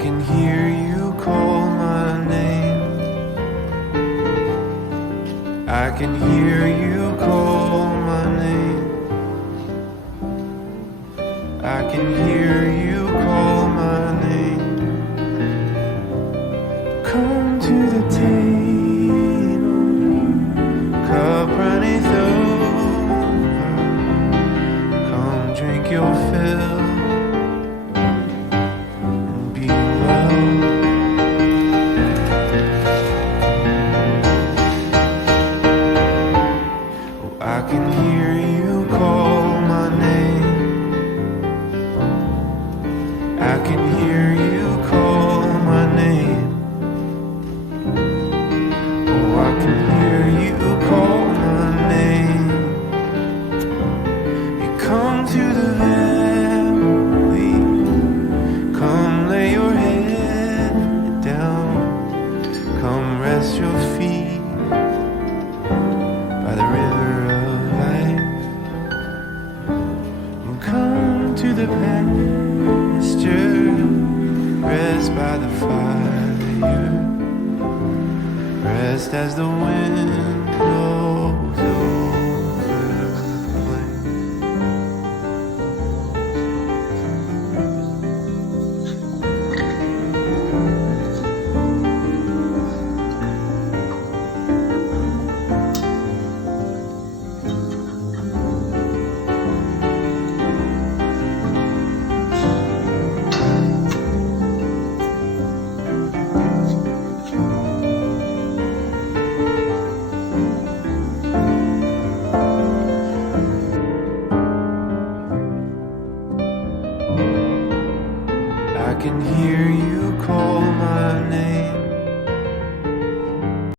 can hear you call my name. I can hear you call my name. I can hear you call my name. Come to the table, cup runneth over. Come drink your fill and be well. Oh, I can hear you call my name. I can hear you call my name. Oh, I can hear you call my name. You come to the valley, come lay your head down, come rest your feet by the river of life, and come to the pasture, rest by the fire, rest as the wind